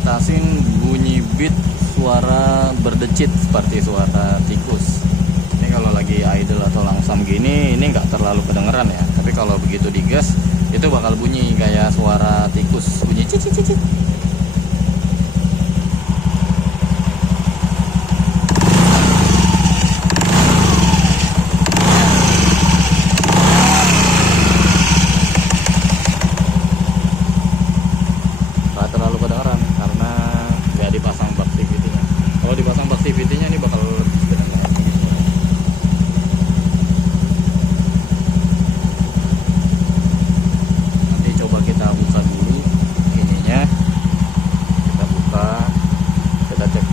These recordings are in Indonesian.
ngatasin bunyi beat suara berdecit seperti suara tikus. Ini kalau lagi idle atau langsam gini ini nggak terlalu kedengeran ya, tapi kalau begitu digas itu bakal bunyi kayak suara tikus, bunyi cicit cicit. Terlalu kedengeran karena nggak dipasang bak CVT-nya. Kalau dipasang bak CVT-nya ini bakal lebih kedengeran. Nanti coba kita buka dulu ininya, kita buka, kita cek.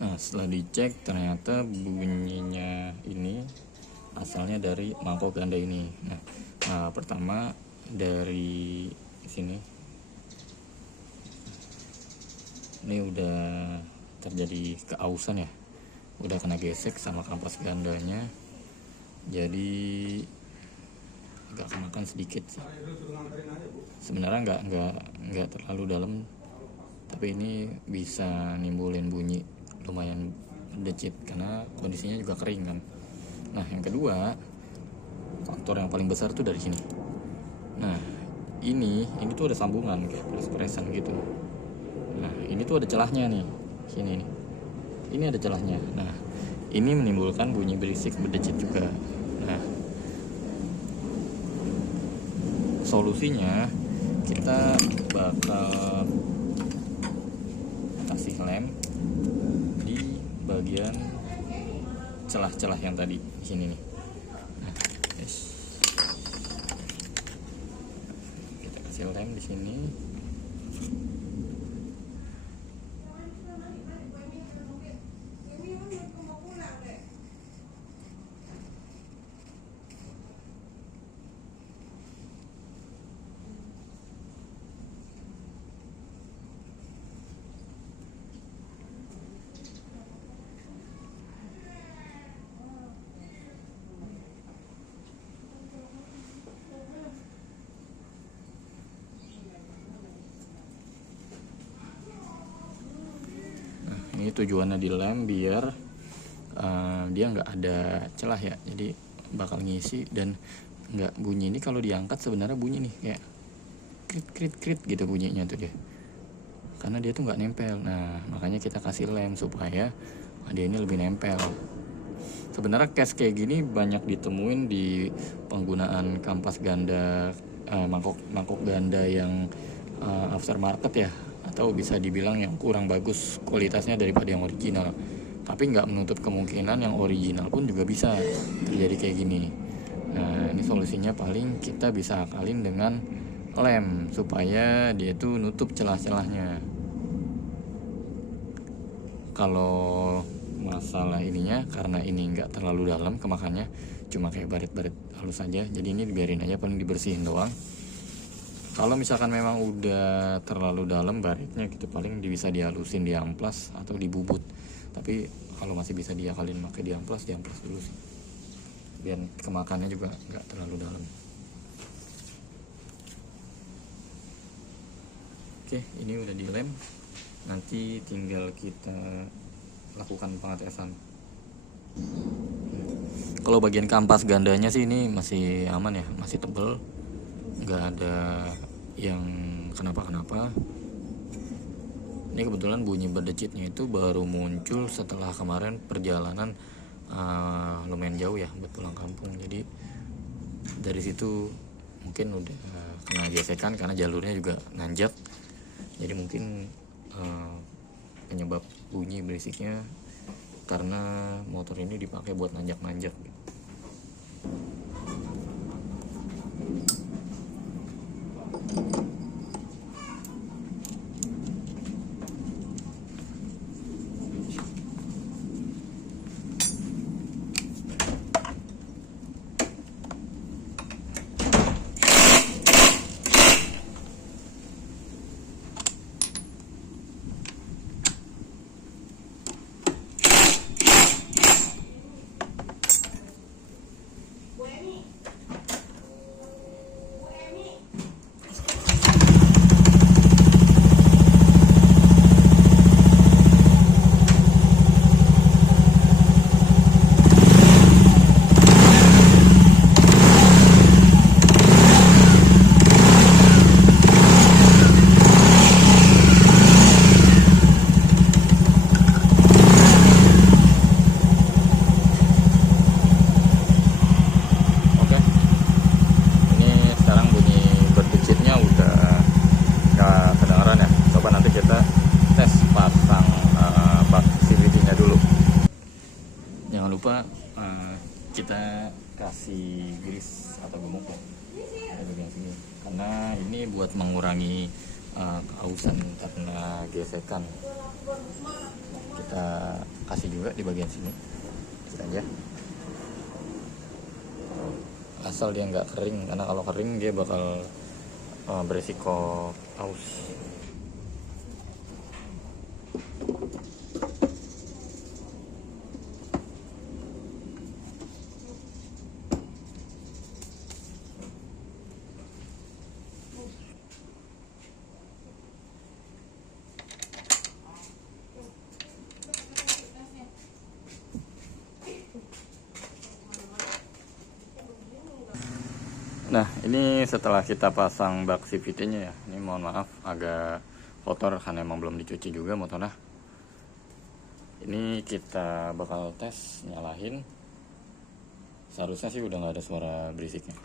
Nah, setelah dicek ternyata bunyinya ini asalnya dari mangkok ganda ini. Nah, pertama dari sini ini udah terjadi keausan ya, udah kena gesek sama kampas gandanya, jadi agak kemakan sedikit sih. Sebenarnya nggak terlalu dalam, tapi ini bisa nimbulin bunyi lumayan decit karena kondisinya juga kering kan. Nah, yang kedua, faktor yang paling besar tuh dari sini. Nah, ini tuh ada sambungan kayak pres-presan gitu. Nah, ini tuh ada celahnya nih, sini nih. Ini ada celahnya. Nah, ini menimbulkan bunyi berisik berdecit juga. Nah, solusinya kita bakal kasih lem di bagian celah-celah yang tadi di sini nih. Nah, yes. Kita kasih lem di sini. Ini tujuannya dilem biar dia nggak ada celah ya, jadi bakal ngisi dan nggak bunyi. Ini kalau diangkat sebenarnya bunyi nih kayak krit krit krit gitu bunyinya tuh dia, karena dia tuh nggak nempel. Nah, makanya kita kasih lem supaya dia ini lebih nempel. Sebenarnya case kayak gini banyak ditemuin di penggunaan kampas ganda, mangkok ganda yang aftermarket ya, atau bisa dibilang yang kurang bagus kualitasnya daripada yang original. Tapi nggak menutup kemungkinan yang original pun juga bisa terjadi kayak gini. Nah, ini solusinya paling kita bisa akalin dengan lem supaya dia itu nutup celah-celahnya. Kalau masalah ininya, karena ini nggak terlalu dalam kemakannya, cuma kayak baret-baret halus aja, jadi ini dibiarin aja, paling dibersihin doang. Kalau misalkan memang udah terlalu dalam baretnya gitu, paling bisa dihalusin di amplas atau dibubut. Tapi kalau masih bisa diakalin pakai di amplas dulu sih, biar kemakannya juga nggak terlalu dalam. Oke, ini udah dilem, nanti tinggal kita lakukan pengetesan. Kalau bagian kampas gandanya sih ini masih aman ya, masih tebel, nggak ada yang kenapa-kenapa. Ini kebetulan bunyi berdecitnya itu baru muncul setelah kemarin perjalanan lumayan jauh ya buat pulang kampung, jadi dari situ mungkin udah kena gesekan karena jalurnya juga nanjak, jadi mungkin penyebab bunyi berisiknya karena motor ini dipakai buat nanjak-nanjak gitu. ini buat mengurangi keausan karena gesekan. Kita kasih juga di bagian sini aja, asal dia nggak kering, karena kalau kering dia bakal beresiko aus. Nah, ini setelah kita pasang bak CVT-nya ya. Ini mohon maaf agak kotor karena emang belum dicuci juga motornya. Ini kita bakal tes, nyalain. Seharusnya sih udah nggak ada suara berisiknya.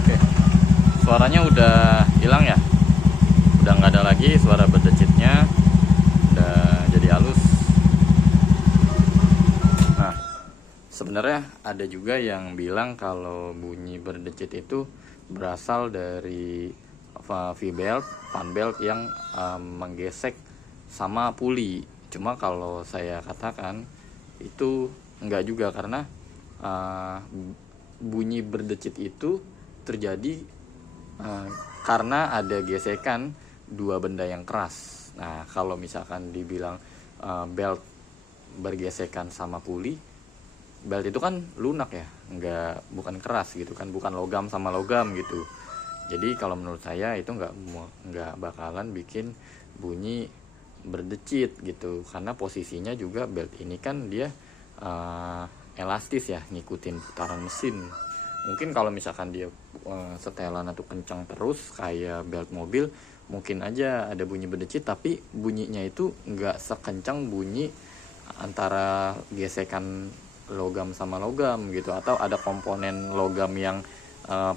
Oke, suaranya udah hilang ya. Udah nggak ada lagi suara berdecitnya, udah jadi halus. Nah, sebenarnya ada juga yang bilang kalau bunyi berdecit itu berasal dari V-belt, fan belt yang menggesek sama puli. Cuma kalau saya katakan itu enggak juga, karena bunyi berdecit itu terjadi karena ada gesekan dua benda yang keras. Nah, kalau misalkan dibilang belt bergesekan sama puli, belt itu kan lunak ya, bukan keras gitu kan, bukan logam sama logam gitu. Jadi kalau menurut saya itu nggak bakalan bikin bunyi berdecit gitu, karena posisinya juga belt ini kan dia elastis ya, ngikutin putaran mesin. Mungkin kalau misalkan dia setelan atau kencang terus kayak belt mobil, mungkin aja ada bunyi berdecit, tapi bunyinya itu nggak sekencang bunyi antara gesekan logam sama logam gitu, atau ada komponen logam yang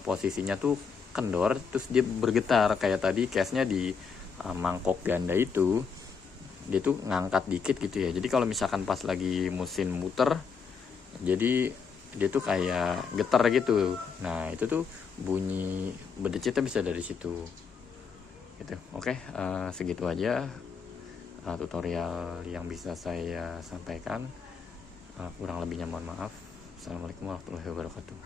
posisinya tuh kendor terus dia bergetar kayak tadi case-nya di mangkok ganda itu, dia tuh ngangkat dikit gitu ya. Jadi kalau misalkan pas lagi mesin muter, jadi dia tuh kayak getar gitu. Nah, itu tuh bunyi berdecitnya bisa dari situ gitu. Oke, segitu aja tutorial yang bisa saya sampaikan. Kurang lebihnya mohon maaf. Assalamualaikum warahmatullahi wabarakatuh.